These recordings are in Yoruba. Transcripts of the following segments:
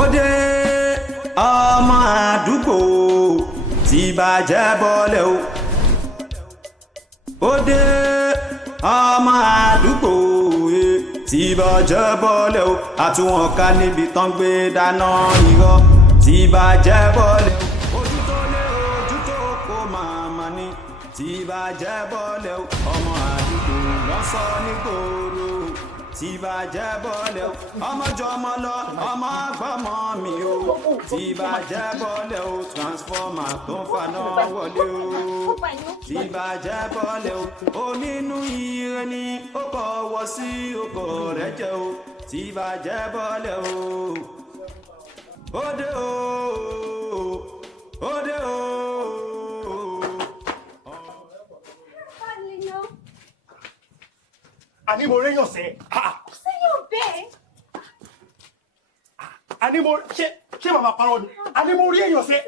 Ode ọmọ àdúgbò tí bàjẹ́ bọ́lẹ̀ o. Ode ọmọ àdúgbò tí bàjẹ́ bọ́lẹ̀ o. Àtúwọ̀n ká níbi tán gbé dáná irọ́ tí bàjẹ́ bọ́lẹ̀ o. Ojú tó lé ojú tó kó màmá ní tí bàjẹ́ bọ́lẹ̀ o. Ọmọ àdúgbò lọ́sọ nígboro tí bàjẹ́ bọ́lẹ̀ o. Ọmọjọmọ lọ ọmọ gbọ́mọ mi o tí bàjẹ́ bọ́lẹ̀ o. Transformer tó ń faná wọlé o tí bàjẹ́ bọ́lẹ̀ o. Onínú ire ni ó kọ̀ wọ́ sí ọkọ̀ rẹ̀ jẹ́ o tí bàjẹ́ bọ́lẹ̀ o. Ode o ode o. Àní mo réyàn sẹ́. Ṣé yóò bẹ́ẹ̀? Àní mo ṣé màmá parọ́ ni? Àní mo rí èèyàn sẹ́.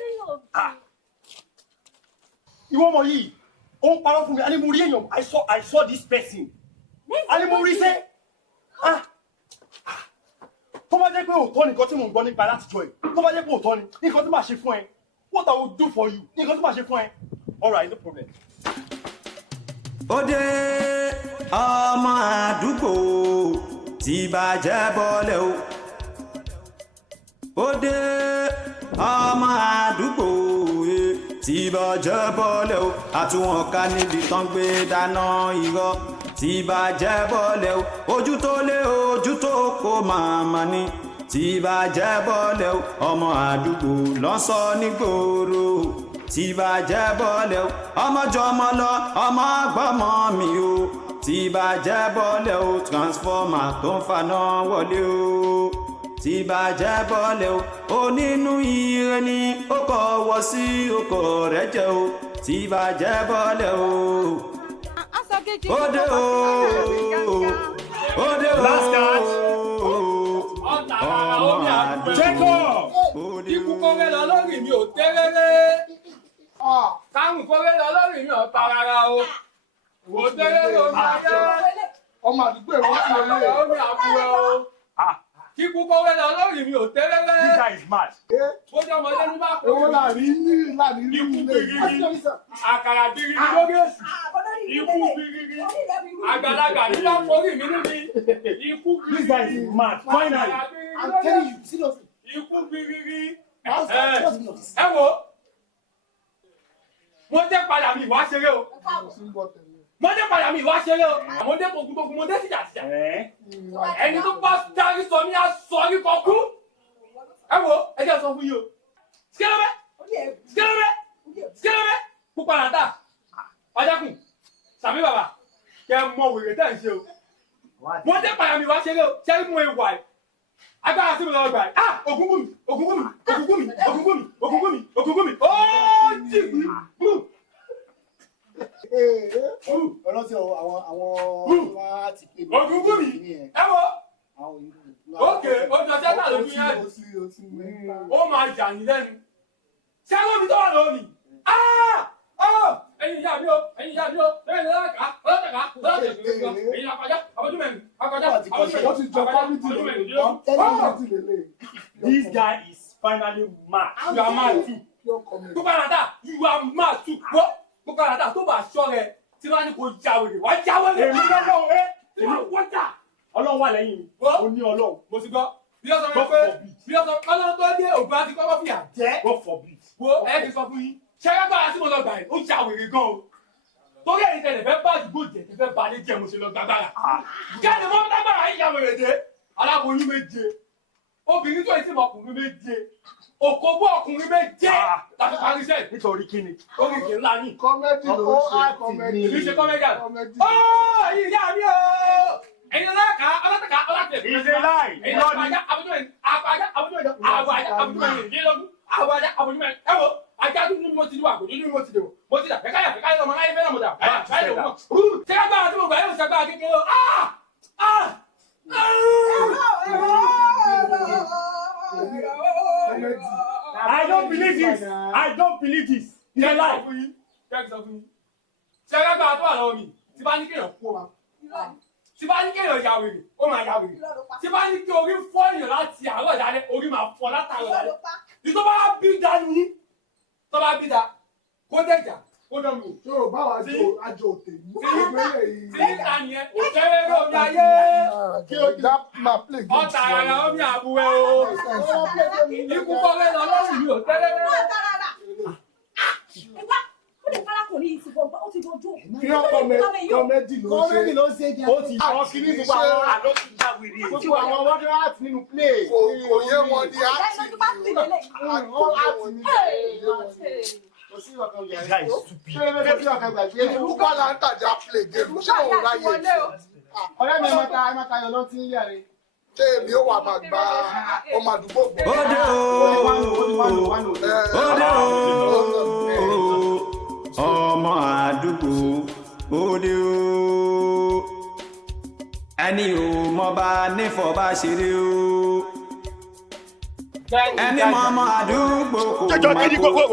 Ìwọ ọmọ yìí, ó ń parọ́ fún mi. Àní mo rí èèyàn. I saw this person. Àní mo rí sẹ́. Tó bá jẹ́ pé òótọ́ nìkan tí mò ń gbọ́ nípa látijọ́ ẹ̀. Tó bá jẹ́ pé òótọ́ ni, nǹkan tí màá ṣe fún ẹ. What I will do for you. Nǹkan tí màá ṣe fún ẹ. All right, no problem. Ode ọmọ àdúgbò tí bàjẹ́ bọ́lẹ̀ o. Ode ọmọ àdúgbò tí bàjẹ́ bọ́lẹ̀ o. Àtúwọ̀n ká níbi tán gbé dáná irọ́ tí bàjẹ́ bọ́lẹ̀ o. Ojú tó lé ojú tó kó màmá ní tí bàjẹ́ bọ́lẹ̀ o. Ọmọ àdúgbò lọ́sọ nígboro tí bàjẹ́ bọ́lẹ̀ o. Ọmọjọmọ lọ ọmọ gbọ́mọ mi o tí bàjẹ́ bọ́lẹ̀ o. Transformer tó ń faná wọlé o tí bàjẹ́ bọ́lẹ̀ o. Onínú ire ni ó kọ̀ wọ́ sí ọkọ̀ rẹ̀ jẹ́ o tí bàjẹ́ bọ́lẹ̀ o. Ode o ode o ọmọ àdúgbò. Ikú kọ́rẹ́ lọ lórí mi ò tẹ́rẹ́rẹ́. Káwọn kọ́rẹ́ lọ lórí mi ò tarara o. Wò tẹ́rẹ́ ló ń bàjẹ́. Ọmọ àdúgbò ẹ̀rọ ti lọ lé. Ó ní àbúrò o. Kíkú kọ́rẹ́ lọ lórí mi ò tẹ́rẹ́rẹ́. This guy is mad. Ó jẹ́ ọmọdé ní bá kó. Owó láàrin ní Ikú ilé. biriri. Àkàrà biriri lórí èsì. Ikú biriri. Àgbàlagbà ní bá forí mi níbi. Ikú biriri. This guy is mad. Finally. I'm telling you, seriously. Ikú biriri. Ẹ Ẹ wo. Mo dé padà mi ìwà ṣeré o. Mo dé padà mi ìwà ṣeré o. Mo dé togun mo dé tìjàtìjà. Ẹni tó bá dárí sọ ní aṣọ ní kọkú. Ẹ wo, ẹ jẹ́ sọ fún yín o. Sikẹ́lẹ́bẹ́. Sikẹ́lẹ́bẹ́. Sikẹ́lẹ́bẹ́. Pupa nàta. Ọjàkùn. Sàmí bàbá. Kẹ́ mọ wèrè tẹ́ ń ṣe o. Mo dé padà mi ìwà ṣeré o. Ṣé mú ìwà ẹ̀? Agbára sí mi lọ́wọ́ gbà ẹ̀. Ògúngúnmi. Ó jì mí. Ọlọ́sí àwọn wá ti pè mí. Ògúngúnmi. Ẹ wo. Ókè, ojú ọjọ́ náà ló ní ẹ̀. Ó máa jà ní lẹ́nu. Ṣé wọ́n mi tó wà lónìí? Ẹ̀yin ìyá mi o, ẹ̀yin ìyá mi o, ẹ̀yin ọlọ́kà, ẹ̀yin àpàjá, àbójúmẹ̀mí, àpàjá, Wọ́n ti jọ fámìtì lélẹ̀. This guy is finally mad. You are mad too. Pupanata, you are mad too. Pupanata tó bá ṣọ́ rẹ̀ tí wọ́n á ní kó jáwèrè, wá jáwèrè. Èmi lọ́wọ́ Èmi wọ́n jà. Ọlọ́run wà lẹ́yìn mi. Ó ní Ọlọ́run. Mo ti gbọ́. Bí ọ̀sán mi pé bí ọ̀sán ọlọ́run tó dé ògùn àti kọ́kọ́ fìyà jẹ́. God forbid. Wo ẹ ti sọ fún yín. Ṣẹ́gbàgbà tí mo lọ gbà yìí, ó jáwèrè gan o. Torí ẹ̀yin tẹ̀lé fẹ́ bá àdúgbò jẹ́ tẹ́ fẹ́ balẹ̀ jẹ́ mo ṣe lọ gbàgbára. Jáde mọ́ dágbára yìí jáwèrè dé. Aláboyún méje. Obìnrin tó ìsìn ọkùnrin méje. Òkòbó ọkùnrin méje. Láti parí iṣẹ́. Nítorí kíni? Oríkì ńlá ní. Kọ́mẹ́dì ló ṣe kọ́mẹ́dì. Èmi ṣe kọ́mẹ́dì. Ó ìyá mi o. Ẹ̀yin ọlọ́kà ọlọ́tẹ̀. He's a lie. Ẹ̀yin àpàjá àbójúmẹ̀ni. Àpàjá àbójúmẹ̀ni. Àwàjá àbójúmẹ̀ni. Yélógún. Àwàjá àbójúmẹ̀ni. Ẹ wo, ajá dúdú ni mo ti wà, àgbòdú ni mo ti dèwò. Mo ti dà, fẹ́káyà ọmọ láyé fẹ́ràn mo dà. Báyìí lè wọ́n. Ṣé ká gbára tí mo gbà yóò ṣe agbára kékeré o? I don't believe this. I don't believe this. He's a lie. Ṣé ká gbára tó wà lọ́wọ́ mi? Tí bá ní kéèyàn kú ọmọ. tí bá ní kéèyàn ya wèrè ó máa ya wèrè tí bá ní kí orí fọ́ èèyàn láti àárọ̀ ìdálẹ́ orí máa fọ́ látàárọ̀ ìdálẹ́ tí tó bá bí dání yín tó bá bí da kó dẹ̀jà kó dán mi. tó o bá wa jọ àjọ òtẹ̀lú. tí àyẹn òtẹ́rẹ́ ló ní ayé kí o já máa play game. ọ̀tà ara omi àbúwẹ̀ o ikú kọ́lé lọ lọ́rùn mi òtẹ́rẹ́. kí wọ́n kọ́mẹ́dì ló ṣe ó ti sọ kí ní gbogbo àwọn àlọ́ ti já wèrè. gbogbo àwọn wọ́dọ̀ láti nínú play. kò yé wọn ní àti kò sí ọkàn yàrá ṣé ẹ fi ọkàn gbàgbé ìlú bọ́lá ń tàjà play game ṣé òun ráyè ọ̀rẹ́ mi ẹ máa tayọ lọ sí yàrá ṣé èmi ó wà máa gba ọmọ àdúgbò gbọ́. Òde o ọmọ àdúgbò òde o ẹni ò mọ bá nífọ̀ bá ṣeré o ẹni mọ ọmọ àdúgbò kò má kó ẹni kò má mọ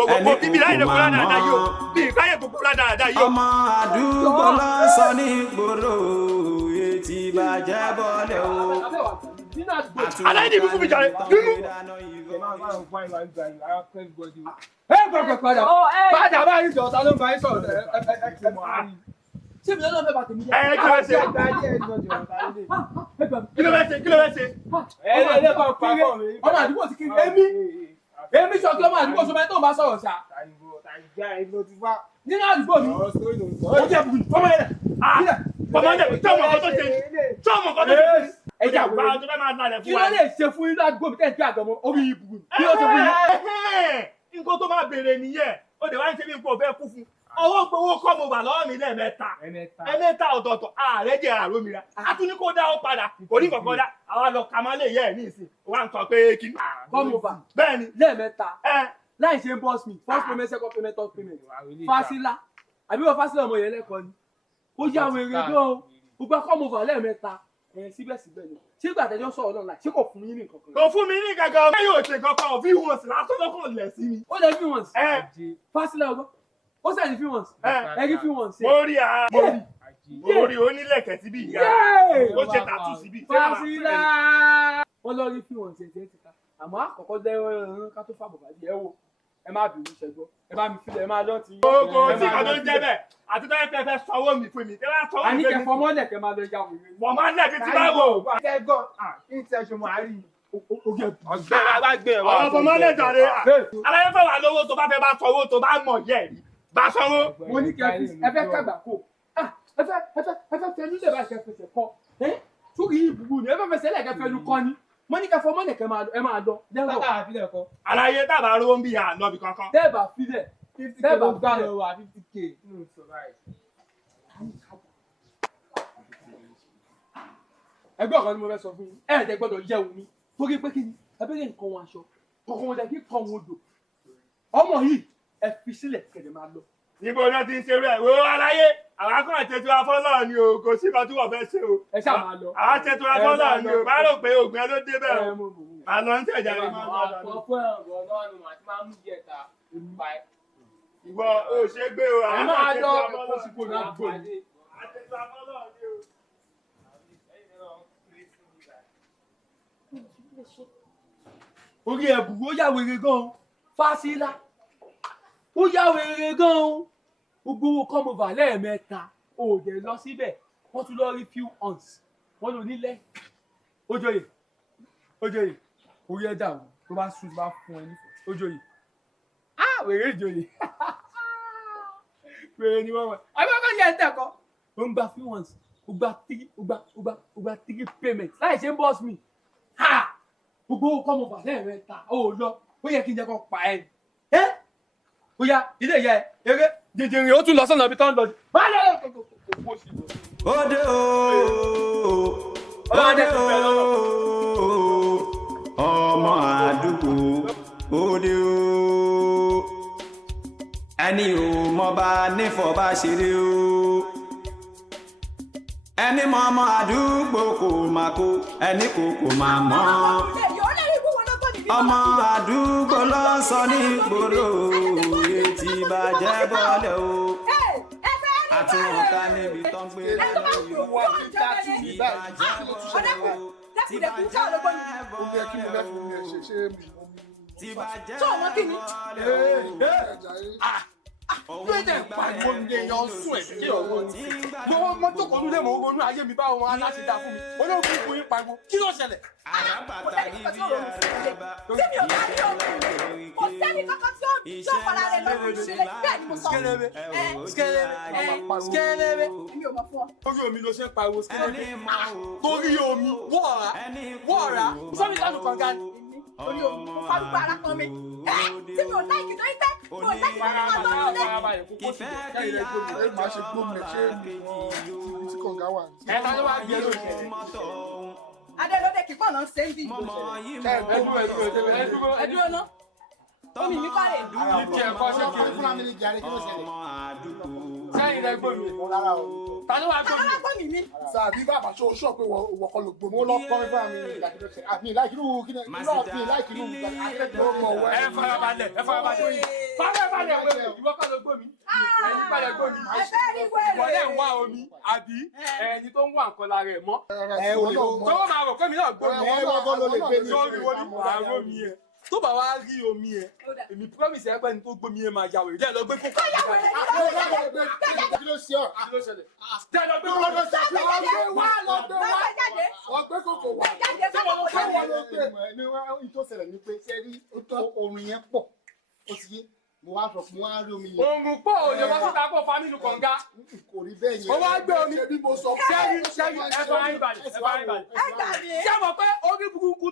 ọmọ àdúgbò ló sọ ní gbòòrò etí bàjẹ́ bọ́lẹ̀ o. aláìní mi fún mi jàre nínú. padà báyìí jọ ta ló ń bá yín sọ̀rọ̀ ṣé mi lọ́nà fẹ́ bá tèmi jẹ́. kí ló ṣe kí ló ṣe. ọmọ àdúgbò ti kí èmi Ṣọ̀kí ọmọ àdúgbò sọmọ ẹni tó ń bá sọ̀rọ̀ ṣá. nínú àdúgbò mi ó jẹ́ bùkún fọmọ yẹn. ọmọ yẹn tí ọmọ kan tó ṣe tí ọmọ kan tó ṣe. ẹja àgbà tó fẹ́ máa nalẹ̀ fún wa. kí ló lè ṣe fún yín ládùúgbò mi tẹ́ǹtì àgbọ̀mọ orí ibùkún kí ló ṣe fún yín. nǹkan tó máa béèrè nìyẹn ó dẹ̀ wá ń ṣe bí nǹkan ò fẹ́ kú fún. owó gbowó kọ́ mo bà lọ́wọ́ mi ẹ̀mẹ́ta ọ̀tọ̀ọ̀tọ̀ ààrẹ jẹ́ àrómìíra a tún ní kó dá ó padà kò ní kankan dá àwa lọ ka máa lè yẹ ẹ̀ ní ìsìn wá ń sọ pé kí. kọ́mọba bẹ́ẹ̀ni lẹ́ẹ̀mẹ́ta láì ṣe ń bọ́s mi first payment second payment third payment fásilà àbí wọ́n fásilà ọmọ yẹn lẹ́kọ̀ọ́ ni ó yá àwọn èrè gan o gbogbo kọ́mọba lẹ́ẹ̀mẹ́ta síbẹ̀síbẹ̀ ni ṣé ìgbà àtẹjọ́ sọ̀rọ̀ náà láì ṣé kò fún yín ní nǹkan kan. kò fún mi ní kankan ọmọ yóò ṣe kankan òbí wọn sì lásán lọ́kàn lẹ̀ sí mi. ó lè fi wọn sí fásilà ọgbọ́n ó sẹ́ni fi wọn sí ẹ̀rí fi wọn sí. mo rí onílẹ̀kẹ̀ síbi ìyá ó ṣe tàtú síbi. fásilà wọn lọ rí fi wọn sí ẹ̀jẹ̀ ti ta àmọ́ àkọ́kọ́ dẹ́rẹ́ ká tó fà bàbá yìí ẹ wo ẹ má bínú ṣẹgbọ́ ẹ bá mi filẹ̀ ẹ má lọ́ọ́ ti. gbogbo tí kan tó ń jẹ́ bẹ́ẹ̀ àti tó yẹ kẹ́ fẹ́ sanwó mi fún mi kẹ́ bá sanwó mi fún mi. àníkẹ́ fọmọ́lẹ̀ kẹ́ máa lọ ya wèrè. wọ́n máa ń lẹ́bi tí bá wò. kẹ́gọ́ kí n tẹ̀sùn máa rí ọ̀rọ̀ fọmọ́lẹ̀ jàre aláyé fẹ́ wà lówó tó bá fẹ́ bá sanwó tó bá mọ̀ yẹ bá sanwó. mo ní kẹ́ ẹ fẹ́ kàgbà kó ẹ fẹ́ fẹnu lè bá ṣe fẹsẹ̀ kọ́ sórí ibùgbù ni ẹ fẹ́ fẹsẹ̀ lẹ́kẹ́ fẹnu kọ́ ni mo ní kẹ́ fọmọ́lẹ̀ kẹ́ ẹ máa lọ lẹ́rọ̀. aláyé tábà rówó ń bí yà lọ́bì kankan. tẹ́ẹ̀bà filẹ̀ tẹ́ẹ̀bà gbà lọ wà 50k. ẹgbẹ́ ọ̀kan ni mo fẹ́ sọ fún yín ẹ̀ẹ́dẹ̀ gbọ́dọ̀ yẹ omi torí pé kí ni ẹbẹ̀rẹ̀ nǹkan wọn aṣọ kọ̀ọ̀kan wọn dàbí kọ̀ wọn odò ọmọ yìí ẹ fi sílẹ̀ kẹ̀dẹ̀ máa lọ. níbo náà ti ń ṣe rẹ̀ wo aláyé àwọn akọ́nà tètè wa fọ́lọ́ ni o kò sí kan tí wọ́n fẹ́ ṣe o. ẹ ṣáà máa lọ. àwọn tètè wa fọ́lọ́ ni o bá rò pé oògùn ẹ ló dé bẹ́ẹ̀ o máa lọ ń tẹ̀jà ní. ìwọ o ṣe gbé o àwọn máa tètè lọ wa fọ́lọ́ kóṣùkò náà gbò ní. àtẹ̀tẹ̀ wa fọ́lọ́ ni o. orí ẹ̀bùn ó yà wèrè gan-an fásilà ó yà wèrè gan-an gbogbo owó kọ́mọ̀bà lẹ́ẹ̀mẹ́ta òòdè lọ síbẹ̀ wọ́n tún lọ rí few ons wọ́n lò nílẹ̀ ojoyè orí ẹ̀dá wo tó bá sùn tó bá fún ẹ nífẹ̀ẹ́ ojoyè wèrè ìjòyè wèrè ni wọ́n wọ̀ àbíọ́kọ́ yẹn ń tẹ̀kọ́ ó ń gba few ons ó gba three payment láì ṣe ń bọ́ọ̀sì mi gbogbo kọ́mọ̀bà lẹ́ẹ̀mẹ́ta ó lọ ó yẹ kí n jẹ́ kó pa ẹ́ ó yá ilé ìyá ẹ eré jẹjẹrẹ ó tún lọ sọ́nà ibi tó ń lọ òde o ọmọ àdúgbò òde o ẹni ò mọ bá nífọ̀ bá ṣeré o ẹni mọ ọmọ àdúgbò kò má kó ẹni kò má mọ ọmọ àdúgbò ló sọ ní gbòòrò etí bàjẹ́ bọ́lẹ̀ o àtúwọ̀n ká níbi tó ń gbé dáná ìró tí bá jẹ́ bọ́lẹ̀ o tí bá jẹ́ bọ́lẹ̀ o tí bá jẹ́ bọ́lẹ̀ o. lóde pariwo nílé yan sún ẹ̀ sí ọ̀rọ̀ tí gbogbo mọ́tò kan nílé mọ̀ ronú ayé mi bá wọn aláṣẹ dá fún mi olóògùn fún yín pariwo kí ló ṣẹlẹ̀. àràbàtà ní bí àràbà tèmi ò bá rí ọ̀rọ̀ kò sẹ́ni kankan tí ó jọ fara rẹ̀ lọ́dún ìṣẹ̀lẹ̀ bẹ́ẹ̀ ni mo sọ. skélébé èmi ò mọ̀ fún ọ. torí omi ló ṣe ń pariwo skélébé torí omi wọ́ọ̀rá sọ́mi sọ́mi kọ̀ọ̀gá ni. orí omi mo fárúgbó ara kan mi tí mi ò láìkì tó ń tẹ́ mo láìkì tó ń tọ́ lọ́dún kì fẹ́ kí a máa ṣe gbómi ṣé tí kọ̀ǹgá wà. ẹ̀ta ló wá gbé lóṣù. adélódé kì í pọ̀ náà ṣe ń bì. ẹdúró ná omi mi kọ́ rè. ìdí ẹ̀kọ́ ṣe kí fúnra mi ní jàre kí ló ṣẹlẹ̀. sẹ́yìn rẹ̀ gbòmí. ta ló wá gbòmí mi. sàbí bàbá ṣó ṣọ́ pé wọ́n kọ́ ló gbòmí ó lọ kọ́ mi fúnra mi ní ìjà kí ló ṣẹlẹ̀ àmì láìkí ló kí ní láìkí ló ẹ farabalẹ̀ farabalẹ̀ ìwọ kọ́ ló gbòmí ẹni balẹ̀ gbòmí wọlé ń wá omi àbí ẹni tó ń wá nǹkan lára ẹ̀ mọ́ tọ́wọ́ máa rò pé mi náà gbòmí sórí wo ni àárọ̀ mi yẹn tó bá wá rí omi ẹ èmi promise ẹ pé ní tó gbómi ẹ máa yàwó ìdẹ́ lọ gbé kókó. kí ló ṣe ọ́ kí ló ṣẹlẹ̀ tẹ́ lọ gbé kókó. ọgbẹ́ kókó wá. káwọn ló gbé ní tó ṣẹlẹ̀ ní pé sẹ́rí orin yẹn pọ̀ ó ti yé mo wá sọ fún wa rí omi yẹn. òògùn pọ̀ òye bá síta kó family kọ̀ǹga. kò rí bẹ́ẹ̀ yẹn. ó wá gbé omi bí mo sọ fún sẹ́yìn ẹ̀fọ́ ayíbalẹ̀. ṣé mo pé orí burúkú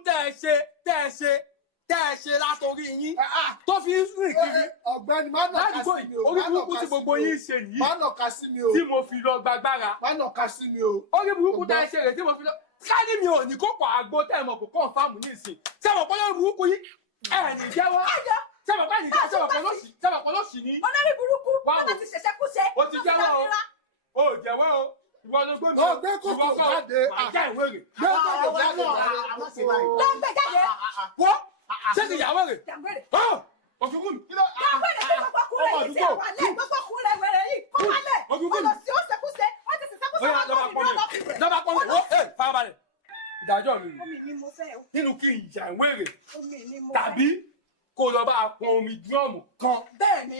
tẹ́ ẹ ṣe látòrí yín tó fi ń rìn kiri. ọ̀gbẹ́ni má nà ká sí mi o. orí burúkú tí gbogbo yín ṣe yìí. má nà ká sí mi o. tí mo fi lọ gbàgbára. má nà ká sí mi o. orí burúkú tẹ́ ẹ ṣe rè tí mo fi lọ. káàdì mi ò ní kókò àgbo tẹ́ ẹ mọ̀ kó kọ́ńfàmù ní ìsìn. ṣé mo pé orí burúkú yín ẹ̀ ní jẹ́wọ́. ṣé mo pé ní jẹ́ ṣé mo pé lọ́sì ní. olórí burúkú wọn ti ṣẹ̀ṣẹ̀ kú ṣe. o ti jẹ́wọ́ o jẹ́wọ́ o. ìwọ ló gbé mi. ó gbé kókò jáde. àjá ìwé rè. gbé kókò jáde. ló ń gbé jáde. wọ́n ṣé ti yàwó rè. òfìkún mi. yàwó rè tí gbogbo kúrẹ́ yìí ti wà lẹ́ gbogbo kúrẹ́ wẹ̀rẹ̀ yìí kó wá lẹ̀. ọ̀nà tí ó ṣekúṣe ó ti ṣekúṣe wọn kọ́ mi lọ́dọ̀ fi rẹ̀. lọ́ba pọ́n mi ó farabalẹ̀. ìdájọ́ mi omi ni mo fẹ́ o. nínú kí n yà ìwé rè omi ni mo fẹ́. tàbí kó lọ bá a pọn omi dúrọ́ọ̀mù kan. bẹ́ẹ̀ ni.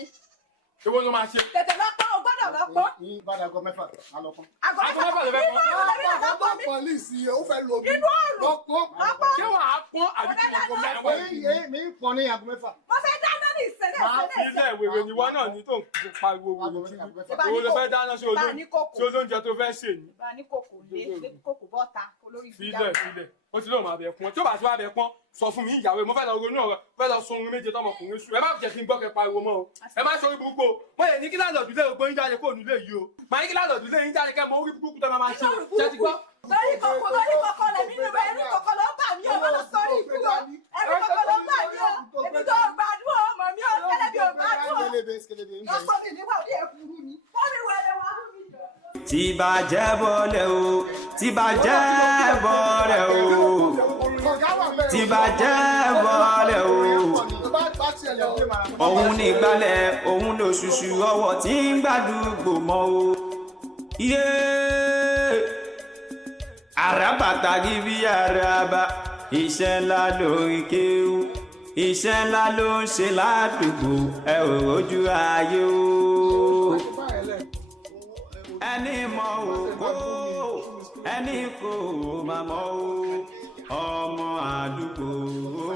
èwo ló máa ṣe. tètè lọ pọ́n o gbọ́dọ̀ lọ pọ́n. ní ìbàdàn àgọ́ mẹ́fà á lọ pọ́n. àgọ́ mẹ́fà lè fẹ́ pọ́n. pọ́lísì ó fẹ́ lo omi. inú ọ̀rùn ṣé wàá pọ́n àbí kí wọ́n pọ́n mẹ́fà. mi ń pọ́n ní àgọ́ mẹ́fà. mo fẹ́ dáná ní ìṣẹ̀lẹ̀ ilé ìwé ni wọ́n náà ní tó ń pariwo wèrè kiri owó ló fẹ́ dáná sí olóúnjẹ tó fẹ́ ṣe ni. bá a ní kòkò lé kòkò bọ́ta olórí filẹ̀ ó ti lóun máa bẹ̀ pọ́n tí ó bá ti wá bẹ̀ pọ́n sọ fún mi ìyàwó mo fẹ́ lọ ronú ọ̀rọ̀ fẹ́ lọ sun orin méje tọmọkùnrin sùn ẹ má jẹ́ kí n gbọ́ kẹ́ pariwo mọ́ o ẹ má sọ orí burúkú o mo lè ní kí láńlọ́ọ̀dù lé ògbó yín jáde kó nílé yìí o màá ní kí láńlọ́ọ̀dù lé yín jáde kẹ́ mọ orí burúkú tó máa ṣe ṣe ti gbọ́. lórí kọ̀kọ̀ lẹ̀ nínú rẹ̀ ẹ̀rí kọ̀kọ̀ ló bà mí o má lọ sọrí ikú o ẹ̀rí kọ̀kọ̀ ló bà mí o èmi tó gbàdúrà ọmọ mi ò tẹ́lẹ̀ bí o gbàdúrà lọ́pọ̀ mi níwà orí ẹ̀kúrú ni wọ́n ní wẹ̀rẹ̀ wà lórí ìjọ. tí bá jẹ́ bọ́lẹ̀ o tí bá jẹ́ bọ́lẹ̀ o tí bá jẹ́ bọ́lẹ̀ o òun ní ìgbálẹ̀ òun ló ṣùṣù ọwọ́ tí ń gbàdúgbò mọ́ o iye àràbàtà gíbí àràbà iṣẹ́ ńlá lórí kéwú iṣẹ́ ńlá ló ń ṣe ládùúgbò ẹ ò rójú ayé o ẹni mọ̀ òkó ẹni kò má mọ̀ o ọmọ àdúgbò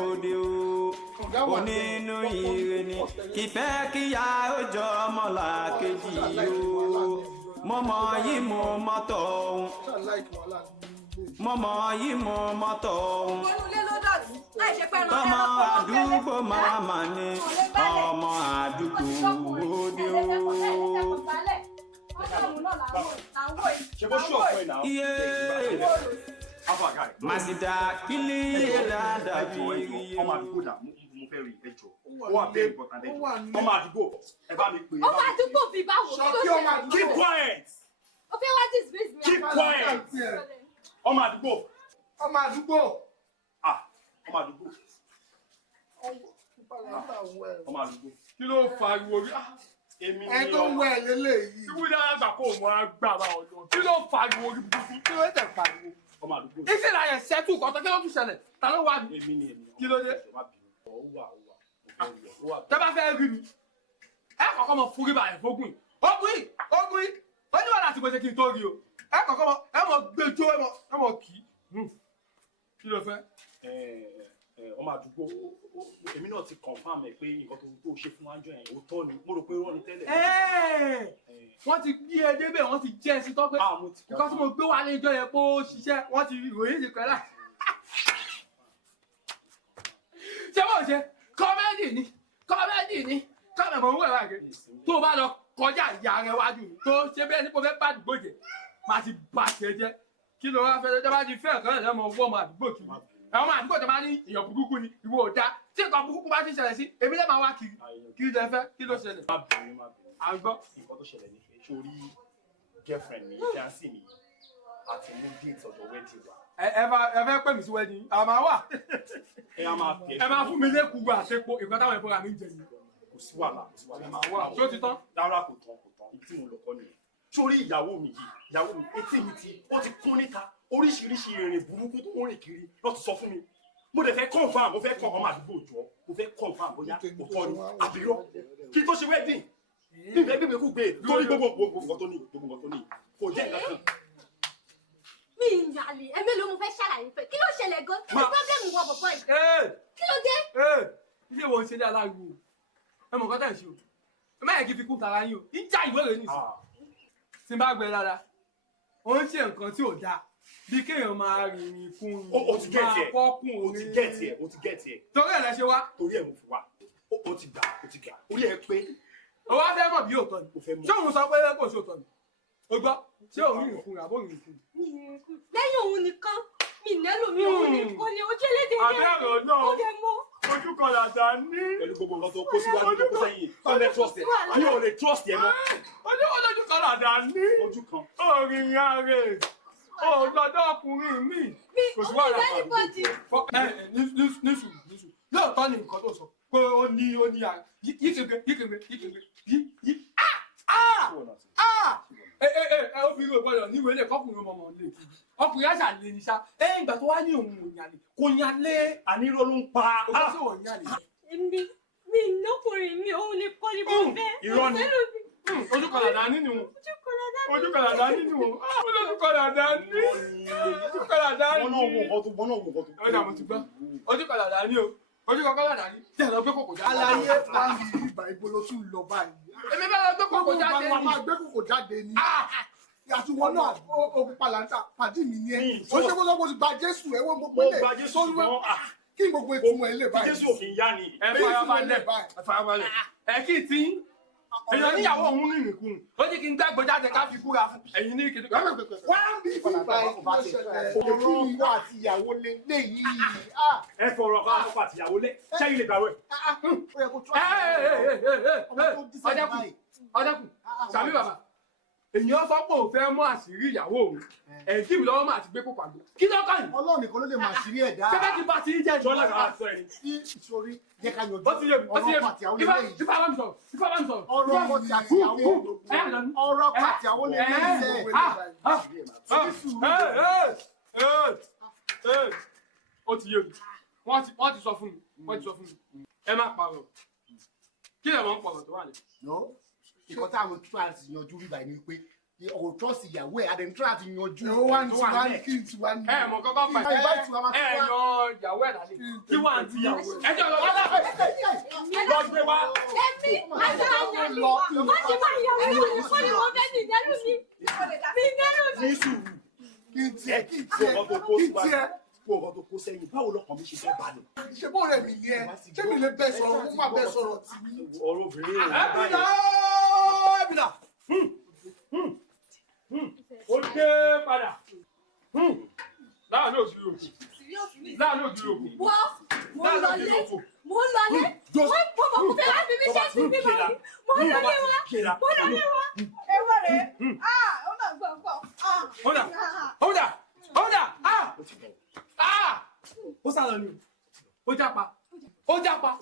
òde o onínú ire ni kìfẹ́ kíyà ó jọ ọmọlàkejì o mọ́mọ́ yìí mú mọ́tò ọ̀hún mọ́mọ́ yìí mú mọ́tò ọ̀hún tọmọ àdúgbò màmá ni ọmọ àdúgbò òde o. iye masida kili dada bi ọmọ àdúgbò dà mo fẹ́ rí ẹjọ́ ó wà bẹ́ẹ̀ important ọmọ àdúgbò ẹ bá mi pè é. ọmọ àdúgbò bí báwo kí ló ṣe. keep quiet. o fẹ́ wá disgrace mi. keep quiet. ọmọ àdúgbò. ọmọ àdúgbò. ọmọ àdúgbò. ọmọ àdúgbò. kí ló fa ariwo rí ẹ tó ń wẹ lélẹ́yìí. Tí wọ́n dára gbà kó mọ́ agbára ọ̀dọ́. Kí ló fariwo orí burúkú? Kí ló tẹ̀ pariwo? Ọmọ àdúgbò. Ìsìn àyẹ̀ ṣẹ́tù kọ́tọ́ kí ló tún ṣẹlẹ̀? Ta ló wà ní? Èmi ni èmi. Kí ló dé? Tẹ́ bá fẹ́ rí mi, ẹ kọ́kọ́ mọ fúrí bàyẹ̀ fógùn. Ogun ó ní wà láti gbèsè kí n tó rí o. Ẹ kọ́kọ́ mọ ẹ mọ gbẹjọ ẹ mọ kì í. Kí ló fẹ́? Ọmọ àdúgbò èmi náà ti confirm ẹ pé nǹkan tó ṣe fún wájú yẹn ó tọ́ ni mo rò pé irọ́ ni tẹ́lẹ̀. Wọ́n ti gbé ẹ débẹ̀ wọ́n ti jẹ́ ẹ sí tọ́pẹ́. Nǹkan tí mo gbé wá lẹ́jọ́ yẹn kó ṣiṣẹ́ wọ́n ti ròyìn ti pẹ́lá. Ṣé wọ́n ṣe kọ́mẹ́dì ni kọ́mẹ́dì mọ̀ ń wẹ̀ wá gé. Tó o bá lọ kọjá ìyá rẹ wájú mi tó ṣe bẹ́ẹ̀ ní kò fẹ́ bá àdúgbò jẹ máa ti bà tiẹ̀ jẹ́. Kí ló wá fẹ́ lọ́jọ́ bá ti fẹ́ ọ̀kan lẹ́mọ̀ owó ọmọ àdúgbò kiri. Àwọn àdúgbò tó bá ní èèyàn burúkú ni ìwọ ò dá tí nǹkan burúkú bá ti ṣẹlẹ̀ sí èmi lè máa wá kiri kiri lẹ fẹ́ kí ló ṣẹlẹ̀. À ń gbọ́. Nǹkan tó ṣẹlẹ̀ ní pé sórí girlfriend mi fiancé mi àti ní date ọ̀dọ̀ wedding wa. Ẹ fẹ́ pè mí sí wedding àmà wà. Ẹ máa fún mi lẹ́kùú àṣepọ̀ ìgbà táwọn ẹ̀fọ́ mi jẹ ni. Kò sí wàhálà kò sí wàhálà. Ṣé ó ti tán? Rárá kò tán ibi tí mo lọ kọ́ nìyẹn. Sórí ìyàwó mi etí mi ó ti kún níta oríṣiríṣi ìrìn burúkú tó ń rìn kiri lọ ti sọ fún mi mo dẹ̀ fẹ́ confirm mo fẹ́ kọ́ ọmọ àdúgbò jọ mo fẹ́ confirm bóyá òótọ́ ni àbírọ́ kí tó ṣe wedding bí ìfẹ́ bí mi kú gbé torí gbogbo nǹkan tó ní kò jẹ́ nǹkan kan. Mi ìyàlè ẹ̀mí ló mo fẹ́ ṣàlàyé fẹ́ kí ló ṣẹlẹ̀ gan kí ni pọ́blẹ́mù wọ bọ̀bọ̀ yìí kí ló dé. Ilé wo ń ṣe ní aláriwo ẹ mọ̀ nǹkan tẹ̀ ń ṣe o ẹ má yẹ kí fi kún tara yín o ìjà ìwé rẹ̀ nìyí tí n bá gbẹ dáadáa ó ń ṣe nǹkan tí ò dáa bí kéèyàn máa rìnrìn kún un máa fọ́kùn orin. O ti gẹ̀ẹ́tì ẹ̀. Torí ẹ̀ lẹ ṣe wá. Torí ẹ̀ mo fi wá. O ti gbà. Orí ẹ̀ pé. O wá fẹ́ mọ̀ bí òótọ́ ni. Ṣé òun sọ pé kò sí òótọ́ ni? O gbọ́, ṣé òun rìnrìn kún un àbó rìnrìn kún un? Lẹ́yìn òun nìkan mi nílò mi òun nìkan ni ojú elédè yẹn. Àbẹ́rẹ́ náà ó dẹ̀ mọ́. ojú kan làdá ní. Pẹ̀lú gbogbo nǹkan tó kó síwájú tó kó sẹ́yìn. O lè trust ẹ̀. Àní o lè trust ẹ̀ mọ́. Ojú kan làdá ní. Ojú kan. Orin yára. Ó lọ́dọ̀ ọkùnrin mi. Kò sí wàhálà kan. Nísù. Lóòótọ́ ni nǹkan tó sọ. Pé ó ní àrà. Yíkègbè. Obìnrin ò gbọ́dọ̀ níwèé lè kọ́kùnrin ọmọ lè. Ọkùnrin àṣà lè ní sá. Ìgbà tó wá ní òun ò yàlè. Kò yàlè. Àníró ló ń pa. Ó sọ wọ̀ yàlè. Mi ìnákùnrin mi òun ni kọ́ ni mo fẹ́. Irọ́ ni. Ojú kan làdá nínú. Ojú kan làdá nínú. Ojú kan làdá ní. Ojú kan làdá ní. Wọ́n náà wo nǹkan tó. Ọjà mo ti gbọ́. Ojú kan làdá ní o. Ojú kan làdá ní. Tẹ̀ lọ gbé kòkò jáde. Àlàyé máa ń bí ìgbà ibo ló tún lọ báyìí. Èmi bá lọ gbé kòkò jáde Gbogbo ní. máa gbé kòkò jáde ní. Àtiwọ́ náà ogun palanta pàdé mi ní ẹ̀. Ó ṣe kó sọ pé o ti gba Jésù ẹ̀wọ̀n gbogbo ilé. Mo gba Jésù mọ́. Kí n gbogbo ìtumọ̀ ilé báyìí. Jésù òfin yá ni. Ẹ farabalẹ̀. Ẹ kí tí èèyàn níyàwó òun rìnrìn kùn. Ó ní kí n gbàgbọ́ jáde ká fi kúra fún. Ẹ̀yin ní kéde. Wá ń bí ìgbà ọ̀rọ̀ ìwọ àti ìyàwó léyìí. Ẹ fọ̀rọ̀ kan àtọ́kọ̀ àtìyàwó lé. Ṣẹ́yìn lè gbàwẹ̀. Ó yẹ kó tún Ọdẹ́kùn, sàbí bàbá. Èèyàn sọ pé òun fẹ́ mú àṣírí ìyàwó òun. Ẹ̀yìn tí mi lọ́wọ́ máa ti gbé kópa gbé. Kí ló kàn yín? Ọlọ́run nìkan ló lè máa ṣírí ẹ̀dá. Ṣé bẹ́ẹ̀ kí bá ti ń jẹ́ Jọ́lá kan sọ ẹni. Tí ìṣòrí jẹ́ ká yanjú Ó ti yé mi. ọ̀rọ̀ pàtìyàwó lé yìí. Ìfà bá mi sọ̀rọ̀. Ọ̀rọ̀ pàtìyàwó ọ̀rọ̀ pàtìyàwó lé yìí. Ó ti yé mi. Wọ́n ti sọ fún mi. Ẹ má parọ́. Kí ẹ̀ wọ́n pọ̀rọ̀ tó wà ní? Ìkọ́ táwọn tó àti yanjú rí báyìí ni pé ọ̀rọ̀ trọ́ọ̀sì ìyàwó ẹ̀ adẹ̀ tó àti yanjú. Ẹ mọ̀ kọ́kọ́ fà ẹ yan ìyàwó ẹ̀ dání. Kí wọ́n àti ìyàwó ẹ̀. Ẹ jẹ́ lọ wọ́n lápẹ̀. Lọ gbé wa. Èmi àti àyàlí wọ́n ti máa yàwó ìwé kọ́ ni wọ́n fẹ́ ní ìdẹ́rù mi. Ní sùúrù. Kí n tiẹ̀. Kó ọkọ̀ tó kó sẹ́yìn báwo lọ́kàn mi ṣe fẹ́ bá lọ. Ṣé bó rẹ̀ mi ni ẹ? Ṣé mi lè bẹ́ sọ̀rọ̀? Mo máa bẹ́ sọ̀rọ̀ tì mí. Ọ̀rọ̀ obìnrin rẹ̀. Ẹ̀bìnà. Ó dé padà. Láàánú òsì òkú. Láàánú òsì òkú. Mo ń lọlé. Wọ́n mọ̀ kó fẹ́ wá fi mí ṣe sí bí báyìí. Mo ń lọlé wa. Ewa rẹ̀. Ó náà gbọ̀ngbọ̀n. Ó sá lọ ni. Ó jápa. Ó ó jápa.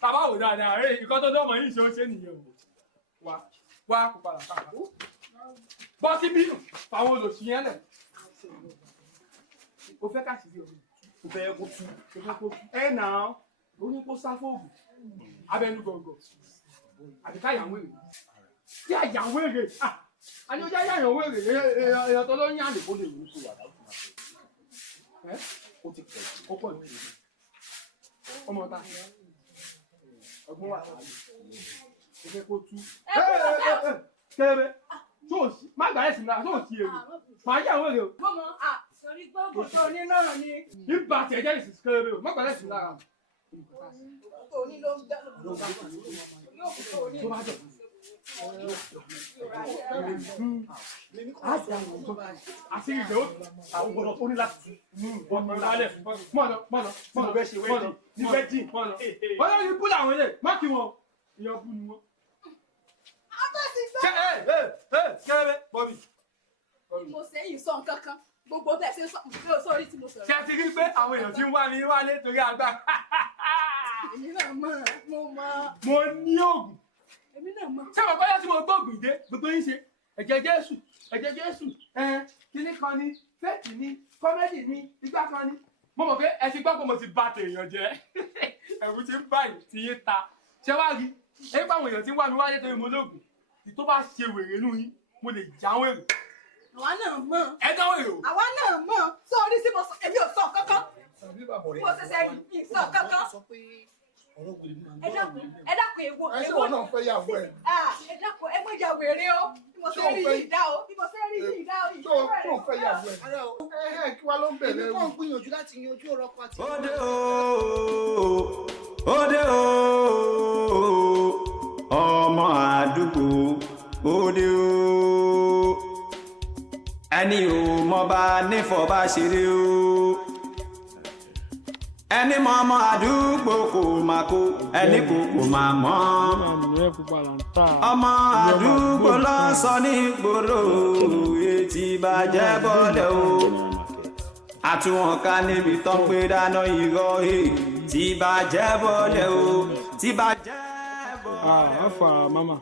Bàbá wò dáadáa rẹ̀ ìkọ́ tó dọ́mọ yìí ṣe ó ṣe nìyẹn o. Wá kó padà káàkiri. Bọ́ sí bínú fáwọn olòṣì yẹn lẹ̀. O fẹ́ ká sì rí omi. O fẹ́ kó tú. O fẹ́ kó tú. Ẹ nà án. O ní kó sá fóògùn. Abẹnú gọ̀ǹgọ̀. Àbí ká yàwó èrè. Kí a yàwó èrè. Àní ó já yàwó èrè. Èèyàn tó ló ń yàn lè kó lè wú sí wàdà. Ó ti pẹ̀ jù. Ó pọ̀ jù. Ọmọ ta. Ọgbọ́n wà láàyè. O fẹ́ kó tú. Kẹ́rẹ́. Sóòsì. Má gbà ẹ̀sìn náà. Sóòsì èrè. Màá yàwó èrè o. Mo mọ̀ torí gbogbo tó ní náà ni. Nígbà tí ẹ̀jẹ̀ ìsìn kẹ́rẹ́ o. Má gbà ẹ̀sìn náà. Tòní ló ń dá. Yóò fi tòní. Tó bá jẹ̀. Àṣírí ìjẹ́ àwọn gbọ́dọ̀ tó ní láti bọ́ọ̀nù lálẹ́ mọ́nà bẹ́ẹ̀ ṣe wẹ́ẹ̀dì ní bẹ́ẹ̀dì mọ́nà. Wọ́n yóò ní búlà àwọn ilé má kí wọn ìyọ̀ bú ni wọn. Kẹ́rẹ́ bọ́bí. Mo ṣe yìí sọ nǹkan kan gbogbo bẹ́ẹ̀ ṣe sọ sórí tí mo sọ̀rọ̀. Ṣé a ti rí pé àwọn èèyàn tí ń wá mi wálé torí àgbà? Èmi náà mọ̀ mo mọ̀. Mo ní oògùn. Èmi náà mọ̀. Ṣé bàbá yá tí mo gbóògùn dé gbogbo yín ṣe ẹ̀jẹ̀ Jésù kíní kan ní fẹ́ẹ̀tì ní kọ́mẹ́dì ní igbá kan ní. Mo mọ̀ pé ẹ ti gbọ́ pé mo ti bà tèèyàn jẹ́ ẹ̀rù ti ń báyìí tí yín ta. Ṣé wá rí ẹ bá àwọn èèyàn tí ń wá mi wálé torí mo lóògùn tí tó bá ṣe wèrè inú yín mo lè jáwé rè. Àwa náà mọ̀. Ẹ dáwọ́ èrò. Àwa náà mọ̀ sórí tí mo sọ èmi ò sọ kankan. Mo ṣẹ̀ṣẹ̀ yìí sọ kankan. Ẹ dákun èwo. Ẹ ṣe wọn náà fẹ́ yàwó ẹ̀. Ẹ dákun ẹ mọ̀ ìjà wèrè o. Bí mo ṣe rí yìí dá o. Bí mo ṣe rí yìí dá o. Tó fẹ́ yàwó ẹ̀. Kí wá ló ń bẹ̀rẹ̀ Èmi o. kàn gbìyànjú láti yanjú ọ̀rọ̀ ọkọ àti Òde ooo, òde ooo, ọmọ àdúgbò, òde ooo. Ẹni ò mọ̀ bá nífọ̀ bá ṣeré o. Ẹni mọ̀ ọmọ àdúgbò kò máa kó, ẹni kò máa mọ̀. Ọmọ àdúgbò ló ń sọ ní ìgboro, etí bàjẹ́ bọ́lẹ̀ o. Àtúwọ̀n ká níbi tó ń gbé dáná irọ́ tí bàjẹ́ bọ́lẹ̀ o. Tí bàjẹ́ bọ́lẹ̀ o.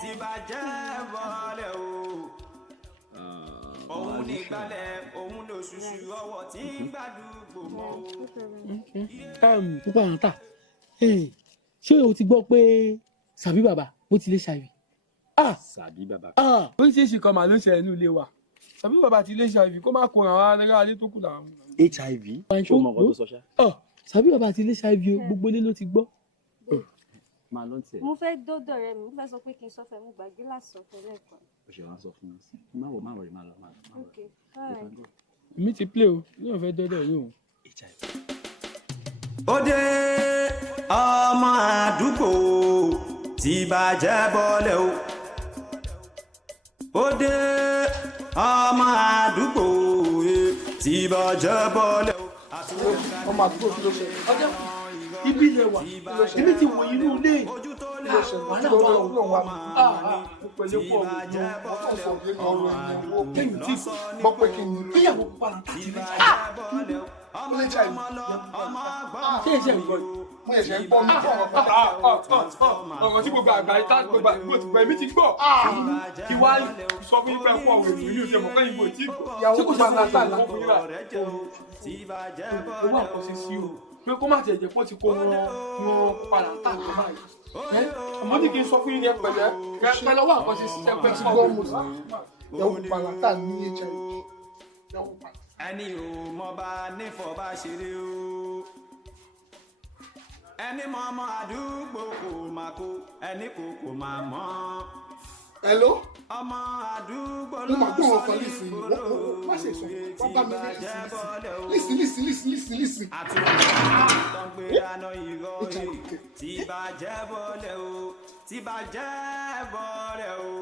Tí bàjẹ́ bọ́lẹ̀ o. Òun ní ìgbàlẹ̀, òun ló ṣùṣù ọwọ́ tí ń gbàdúgbò mọ́ o. Púpọ̀ àǹtà ṣé o ti gbọ́ pé sàbí bàbá bó ti lè ṣàìrí. Sàbí bàbá. Oríṣiríṣi kan màá ló ṣe ẹnu ilé wa. Sàbí bàbá ti lè ṣàìrí kó má kó àwọn ará alẹ́ tó kù làwọn. HIV. Ṣé o mọ̀ ọ̀gọ́ tó sọ ṣá? Sàbí bàbá ti lè ṣàìrí o gbogbo ilé ló ti gbọ́. Máa lọ tiẹ̀. Mo fẹ́ dọ́dọ̀ rẹ mi, mo fẹ́ sọ pé kí n sọ fẹ́ mo gbàgbé láti sọ fẹ́ lẹ́ẹ̀kan. O ṣe wá sọ fún mi. Má wọ̀ má lọ. Okay, alright. Èmi ti play o ní òun fẹ́ dọ́dọ̀ yìí o. HIV. Òde ọmọ àdúgbò tí bàjẹ́ bọ́lẹ̀ o. Òde ọmọ àdúgbò tí bàjẹ́ bọ́lẹ̀ o. Ọmọ àdúgbò kí ló ṣe? Ibi ilẹ̀ wà, èmi ti wò inú ilé. Kí ló ṣe? Wàhálà wà lọ́wọ́ wa. Mo pẹ̀lú pọ̀ mi. Ọkọ̀ sọ pé ọrọ̀ ẹ̀yìn owó kẹ́yìn tí gbọ́ pé kí ni. Bíyàwó padà tàbí rẹ̀. Ó lè jà ìlú. Ṣé ìṣe ìgbọ́ yìí? Mo ẹ̀ṣẹ̀ ń gbọ́ mi fún ọ̀rọ̀ pàtàkì. Ọ̀rọ̀ tí gbogbo àgbà ìta gbogbo àgbà èmi ti gbọ́. Kí wá sọ fún yín pé fún ọ̀rọ̀ èmi ní ìṣe mọ̀ kẹ́yìn gbòó tí gbọ́. Ìyàwó Ṣé kò bá sí látà àgbà fún yín rà? Owó àkọsí sí o. Pé kó má tiẹ̀ jẹ́ pé ó ti kó wọn padà tà ní báyìí. Ọmọ tí kì í sọ fún yín ní ẹpẹ̀lẹ́ pẹ̀lú owó àkọsí sí ẹgbẹ́ ti gbọ́ mo sí. Ìyàwó bá látà ní HIV. Ìyàwó bá. Ẹni ò mọ̀ bá nífọ̀ bá ṣeré o. Ẹni mọ̀ ọmọ àdúgbò kò máa kó, ẹni kò máa mọ̀. Hello? Ọmọ àdúgbò Mo ló máa ń gbọ́ sọ ọkàn ní lísìn. ìgboro, Má ṣe sọ. Wọ́n bá mi ní tí lísìn. bàjẹ́ Lísìn. àtúntò tó ń gbé dáná irọ́ tí bàjẹ́ bọ́lẹ̀ o. Tí bàjẹ́ bọ́lẹ̀ o.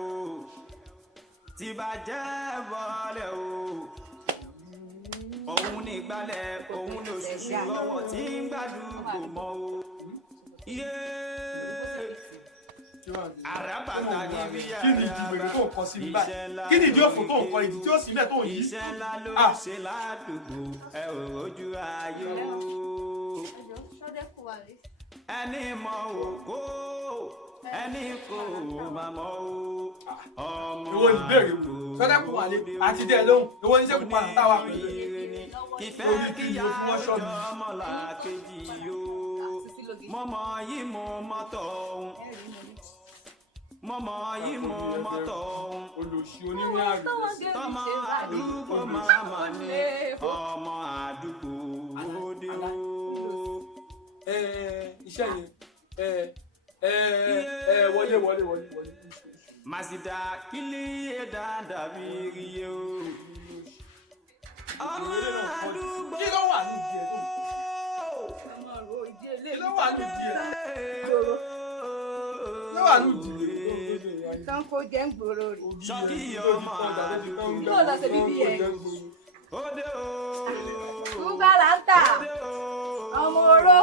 Tí bàjẹ́ bọ́lẹ̀ o. Òun ní ìgbàlẹ̀, òun ló ṣùṣù ọwọ́ tí ń gbàdúgbò mọ́ o. Àràbàtà níbi Kí ni ìdí wèrè tó ń kọ sí mi báyìí? Kí ni ìdí òfò tó ń kọ ìdí tí ó sì mẹ́ tó ń yí? Iṣẹ́ ńlá ló ṣe ládùúgbò ẹ ò rojú ayé o. ẹni mọ òkó ẹni kò má mọ ọmọ ìwọ ní bèrè sọdẹ kù wálé àti dẹ lóhùn ìwọ ní sẹkùn padà táwa pẹ̀lú kìfẹ́ kíyà ọmọlá kejì yóò mọ́mọ́ yìí mo mọ́tọ̀ ọ̀hún mọ́mọ́ yìí mo mọ́tọ̀ ọ̀hún olùsí onírìn àjò tọmọ àdúgbò màmá ní ọmọ àdúgbò òde o. iṣẹ́ yẹn wọlé. Masida kili dàbí iye o. Ọmọ àdúgbò. Kí ló wà nídìí ẹ̀ tó? Kí ló wà nídìí ẹ̀? Kí ló wà nídìí ẹ̀? Sanko jẹ́ ń gbòòrò rẹ̀. Shoki Omo Adugbo. Yóò lọ sí bíbí ẹ̀. Ode o. Ngba là ń tà. Ọmọ oró.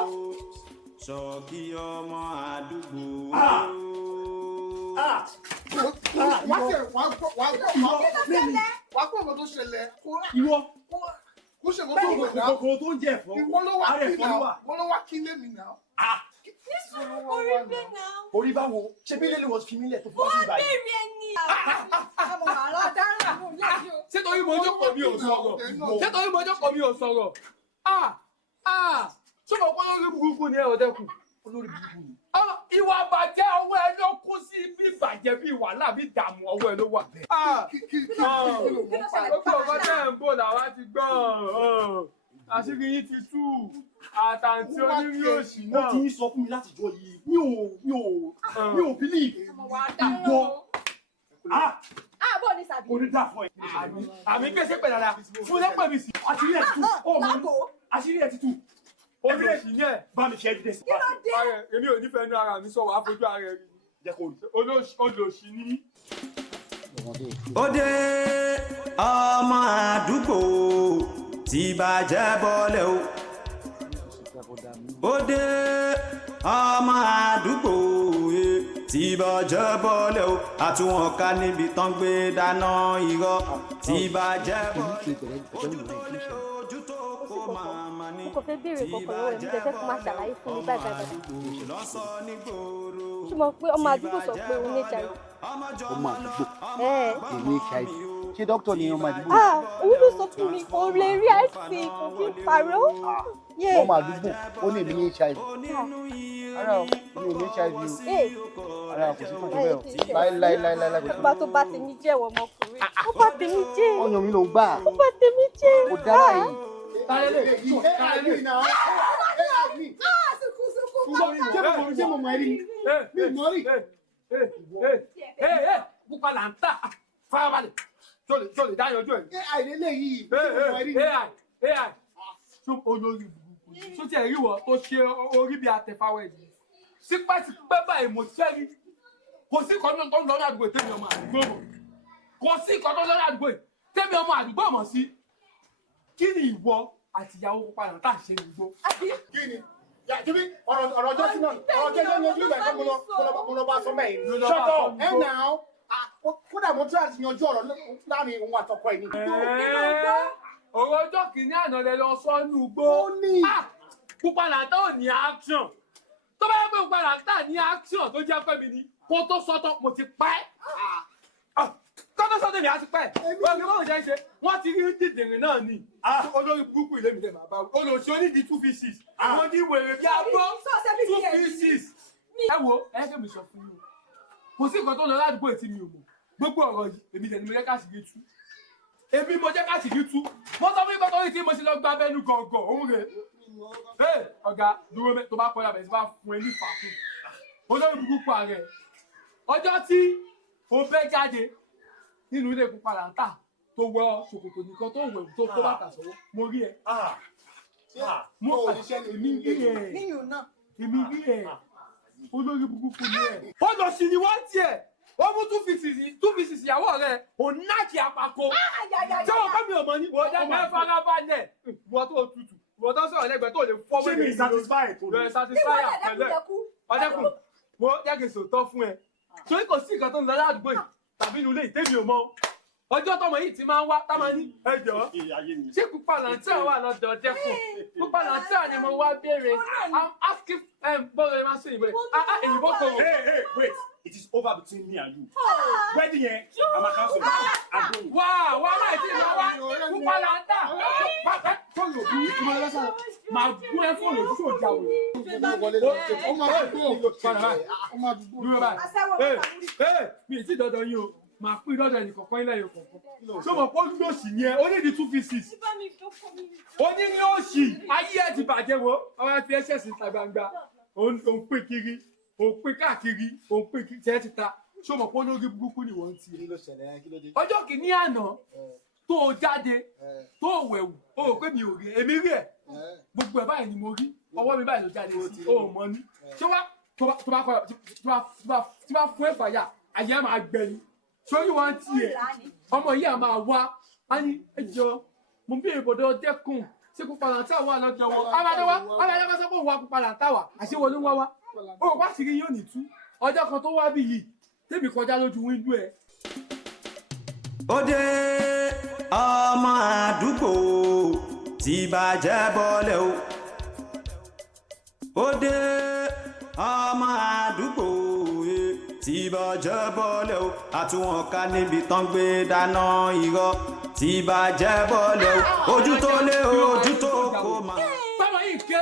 Shoki Omo Adugbo. Wá kó ọmọ tó ṣẹlẹ̀. Ìwọ. Kó ṣe kó tó wò náà. Kòkòrò tó ń jẹ ẹ̀fọ́. Ìwọ ló wá kí náà. Wọ́n ló wá kí lé mi náà. Orí gbé náà. Orí báwo? Ṣé bí lélẹ̀ wọ́n fi mí lẹ̀ tó fún wa sí Wọ́n ìbàdí? bèrè ẹni. Ọmọ àlọ́ dáràn fún mi lẹ́yìn o. Ṣé torí mo jókòó mi ò sọ̀rọ̀? Ṣé torí mo jókòó mi ò sọ̀rọ̀? Ṣé mo kọ́ lórí burúkú ni ẹ ò dẹ́kun? Olórí burúkú ni. Ìwà àbàjẹ́ ọwọ́ ẹ ló kú sí bí ìbàjẹ́ bí wàhálà bí ìdààmú ọwọ́ ẹ ló wà. Gbogbo ọkọ tẹ́ ń bò làwa ti gbọ́. Àṣírí yín ti tú. Àtàntí onírìn òṣì náà. Ó ti ń sọ fún mi láti jọ yìí. Mi ò believe. Ìwọ. Bó ni sàbí? Kò ní dà fún ẹ. Àmì gbèsè pẹ̀ dáadáa. Fún lẹ́pẹ̀ mi sí. Àṣírí ẹ̀ ti tú. Àṣírí ẹ̀ ti tú. Olùsí ní ẹ̀. Bá mi ṣe é dídé sí. Èmi ò nífẹ̀ẹ́ inú ara mi sọ wàá fojú ara ẹ̀ rí. Jẹ́ kó rí. Olùsí ní. Ode ọmọ àdúgbò tí bàjẹ́ bọ́lẹ̀ o. Ode ọmọ àdúgbò tí bàjẹ́ bọ́lẹ̀ o. Àtúwọ̀n ká níbi tán gbé dáná irọ́ tí bàjẹ́ bọ́lẹ̀ ojú tó kó màmá ní. Mo kò fẹ́ béèrè kọ̀ọ̀kan lọ́wọ́ ẹ̀mí tẹ́tẹ́ fún máa ṣàlàyé fún mi báyìí. Ṣé mo pé ọmọ àdúgbò sọ pé òun ní HIV? Ọmọ àdúgbò èmi HIV ṣé dókítà ni ọmọ àdúgbò? Òun ló sọ fún mi kò lè rí àìsí kò fi pàrọ̀. Ọmọ àdúgbò ó ní èmi ní HIV. Ara ò ní èmi HIV o. Ara kò sí fún ìbẹ́ o. Láíláíláíláí kò sí. Ìgbà tó bá tèmi jẹ́ ìwọ ọmọkùnrin. Ó bá tèmi jẹ́. Ọyàn mi ló ń gbà. Ó bá tèmi jẹ́. Kò dára yìí. Ṣé mo mọ̀ ẹ́ rí? Mi ò mọ̀ rí. Pupa là ń tà. Farabalẹ̀. Tó lè dá yanjú ẹ̀. AI lélẹ́yìí. AI. Ṣé olórí burúkú? Ṣé tí ẹ̀ rí wọ tó ṣe orí bí atẹ̀fáwẹ̀ yìí? Sípẹ́sípẹ́ báyìí mo ṣẹ́ rí. Kò sí ìkọ́ni tó ń lọ ní àdúgbò tẹ́mi ọmọ àdúgbò mọ̀. Kò sí ìkọ́ni tó ń lọ ní àdúgbò tẹ́mi ọmọ àdúgbò mọ̀ sí. Kí ni ìwọ àti ìyàwó pupa là ń tà ṣe gbogbo? Kí ni? Kíbi ọ̀rọ̀ ọjọ́ sí náà ọ̀rọ̀ ọjọ́ ní ojú ìgbà kan mo lọ bá sọ bẹ́ẹ̀ ni. Ṣọ́tọ̀ ẹ̀ náà kódà mo tún àti yanjú ọ̀rọ̀ láàrin òun àtọkọ ẹ̀ ni. Ọ̀rọ̀ ọjọ́ kìíní àná lẹ lọ sọ nù gbó. Pupa là ń tà ò ní action. Tó bá yẹ pé pupa là ń tà ní action tó jẹ́ pẹ́ mi ni kó tó sọ́tọ̀ mo ti pa ẹ́. Kọ́tọ́ sọ́tọ̀ mi á ti pẹ́. Wọ́n ní báwo jẹ́ ṣe wọ́n ti rí dìdìrín náà ni. Olórí burúkú ilé mi lè máa bá wí. Olùsí onídìí 2v6. Àwọn ní wèrè bí agbó 2v6. Ẹ wo ẹ kẹ́ mi sọ fún mi. Kò sí nǹkan tó lọ ládùúgbò tí mi ò mọ̀. Gbogbo ọ̀rọ̀ yìí èmi tẹ̀lé mo jẹ́ ká sì rí tú. Èmi mo jẹ́ ká sì rí tú. Mo sọ fún ìkọ́tọ́ yìí tí mo ṣe lọ gba abẹ́nú gọ̀ọ̀gọ̀ òun rè. Ọ̀gá dúró mẹ́ tó bá kọ́ yàbẹ̀ tí bá fún ẹ ní fàákùn. Olórí burúkú ààrẹ. Ọjọ́ tí o bẹ́ jáde nínú ilé pupa là ń tà tó wọ ṣòkòtò nìkan tó wẹ̀ tó bàtà sọ́wọ́ mo rí ẹ. Mo àṣìṣe èmi rí ẹ. Èmi rí ẹ. Olórí burúkú ni ẹ. Ó lọ sí ni wọ́n tiẹ̀. Ó mú 2v6 ìyàwó rẹ̀ ò náàkì àpapọ̀. Ṣé o kọ́ mi ò mọ̀ ní? Wọ́n jẹ́ kẹ́ fara balẹ̀. Wọ́n tó tutù. Wọ́n tó sọ̀rọ̀ lẹ́gbẹ̀ẹ́ tó lè fọ́ wẹ́rẹ́. Ṣé mi satisfied? Rẹ̀ satisfied pẹ̀lẹ́. Ọdẹ́kùn, mo jẹ́ kí n sòótọ́ fún ẹ. Torí kò sí nǹkan tó ń lọ ládùúgbò yìí tàbí inú ilé ìtẹ́mi ò mọ̀. ọjọ́ tọmọ yìí ti máa ń wá tá máa ní ẹjọ́ ṣé pupa lantern wà lọ́dọ̀ dẹ́kun pupa lantern ni mo wá béèrè I'm asking bọ́ọ̀lù ẹ̀ máa sún ìwé èyìnbó kò wò. Hey, wait. It is over between me and you. Wedding here, I'm a council. I'm going. Wow, láì tí ìlú wa pupa lantern pàpẹ́ fóònù òbí ìmọ̀ ẹlẹ́sàn máa gún ẹ fóònù òbí sóòjà wò. Mi ì tí dọ́dọ̀ yín o máa pín lọ́dọ̀ ẹnì kọ̀ọ̀kan ilé ẹ̀yọ̀ kọ̀ọ̀kan. Ṣé mo pọ́ lóṣì ni ẹ? Ó ní di 2 pieces. Ó ní ní òṣì. Ayé ẹ ti bàjẹ́ wo. Ọ̀rọ̀ fi ẹsẹ̀ sí ìta gbangba. Òun pín kiri. Òun pín káàkiri. Òun pín kiri. Ṣé ẹ ti ta? Ṣé mo pọ́ lórí burúkú ni wọ́n ti? Ọjọ́ kìíní àná tó o jáde tó o wẹ̀wù o rò pé mi ò rí ẹ. Èmi rí ẹ̀. Gbogbo ẹ̀ báyìí ni mo rí. Ọwọ́ mi báyìí ló jáde sí. O ò mọ ní. Ṣé wá tó bá fún ẹ̀fà yà àyè máa gbẹ̀yìn. Sórí wọn tiẹ̀ ọmọ yìí à máa wá á ní ẹjọ́ mo bí ìbòdó dẹ́kun ṣé pupa lantern wà lọ́jọ́ wọn abájọ́ sọ pé òun wá pupa lantern wà àṣewọ ló ń wá wá ó wá sí rí yóò ní tú ọjọ́ kan tó wá bí yìí tèmi kọjá lójú wíńdò ẹ̀. ó dé ọmọ àdúgbò tí bàjẹ́ bọ́lẹ̀ o ó dé ọmọ àdúgbò tí bàjẹ́ bọ́lẹ̀ o àtúwọ̀n ká níbi tán gbé dáná irọ́ tí bàjẹ́ bọ́lẹ̀ o ojú tó lé ojú tó kó máa. báwo yìí ké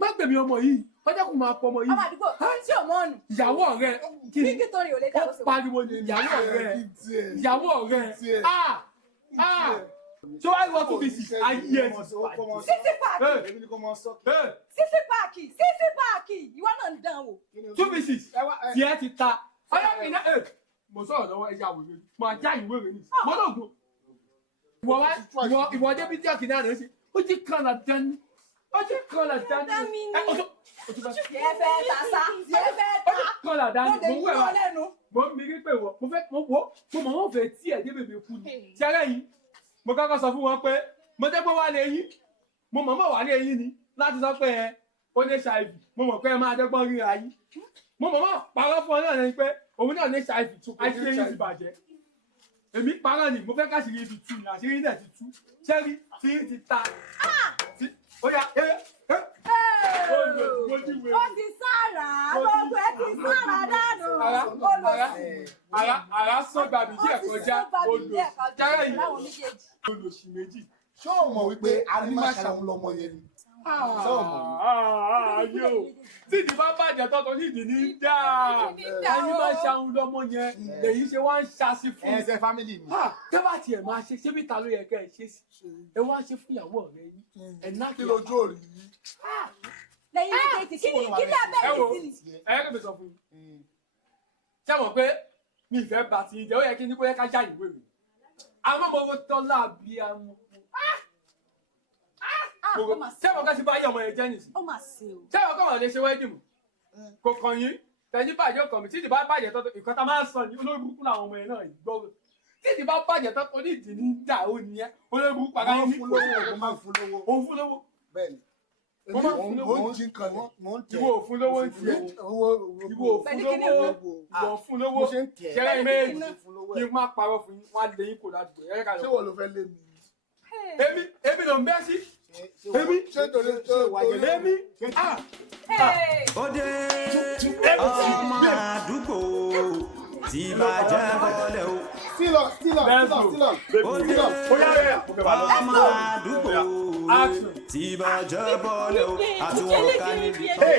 má gbèmí ọmọ yìí ọjọ́ kò máa pọ̀ ọmọ yìí. ọmọ àdúgbò tí ò mọ ọnù. ìyàwó ọ̀rẹ́ kí ni ó pariwo ní ìyàwó ọ̀rẹ́ ìyàwó ọ̀rẹ́ ṣé wàá wọ́n tún bí sí ayé ẹ̀ sísí páàkì ìwọ náà ń dán wò. 2 pieces tí ẹ ti ta ọyọ mi náà mo sọ̀rọ̀ lọ́wọ́ ẹja wò lórí mo ajá ìwé rẹ̀ ní mọ́lọ́gùn ìwọ débi tí ọkì náà rẹ̀ ṣe ó ti kàn án dání ó ti kàn án dání yẹ fẹ́ ta sá yẹ fẹ́ ta kàn án dání mo lè yí ọ lẹ́nu. mo ń mirí pé wọ mo mọ̀ wọ́n fẹ́ tí ẹ̀ débèbè kú ni ṣẹ́rẹ́ yìí mo kọ́kọ́ sọ fún wọn pé mo jẹ́ pé wà lé yín mo mọ̀ wà lé yín ni láti sọ pé ẹ ó ní ṣáìfì mo mọ̀ pé ẹ máa dẹ́gbọ́n ríra yín mo mọ̀ parọ́ fún ọ náà ni pé òun náà ní ṣáìfì àṣírí yín ti bàjẹ́ èmi parọ́ ni mo fẹ́ káṣírí ibi tú ni àṣírí náà ti tú ṣẹ́rí tí ti ta ó yá ó ti sára gbogbo ẹ ti sára dànù ara sọ́gbà mi díẹ̀ kọjá odò jára yìí olóṣì méjì. ṣé o mọ̀ wípé animation lọmọ yẹn ni? ṣé o mọ̀? Ayò tí ìdí bá bàjẹ́ tọ́tọ́ ní ìdí ní dáa animation lọmọ yẹn èyí ṣe wá ń ṣàṣì fún ẹsẹ̀ family ni. tẹ́ bá tiẹ̀ máa ṣe ṣé bíta ló yẹ kẹ́ ẹ ṣe sí ẹ wá ṣe fún ìyàwó ọ̀rẹ́ yín ẹ̀ náà kí lójú òrì yìí. lẹ́yìn méjèèjì kí ni abẹ́rẹ́ sí ni. ẹ kò fi sọ fún yín ṣé mọ̀ pé mi ìfẹ́ bá ti jẹ́ ó yẹ kí ní kó yẹ ká já ìwé mi àmọ́ mo tọ́lá bí i àwọn ṣé mo ká sí bá yẹ ọmọ yẹn jẹ́ nìsí ṣé mo kọ́ wọn lè ṣe wẹ́ẹ́dì mọ̀ kò kàn yín tẹ̀jú bàjẹ́ ọkàn mi tí ìdí bá bàjẹ́ tọ́tọ́ ìkan tá máa ń sọ ní olórí burúkú làwọn ọmọ yẹn náà yìí gbọ́ tí ìdí bá bàjẹ́ tọ́tọ́ ní ìdí ní dà ó nìyẹn olórí burúkú pàgá yín ní òun fún lówó bẹ́ẹ̀ni mo ń jí kan ní ìwọ òfun lówó ń tiẹ̀ ìwọ òfun lówó ṣẹlẹ̀ méjì kí n má parọ́ fún yín wọ́n á lé yín kò ládùúgbò ẹ̀rẹ́ ká lọ. ṣé wọ́n ló fẹ́ lé mi? èmi ló ń bẹ́ sí èmi èmi ó dé ọmọ àdúgbò tí bàjẹ́ bọ́lẹ̀ o. sílọ ó dé ọmọ àdúgbò tí bàjẹ́ bọ́lẹ̀ o àtúwọ̀n ká níbi tó.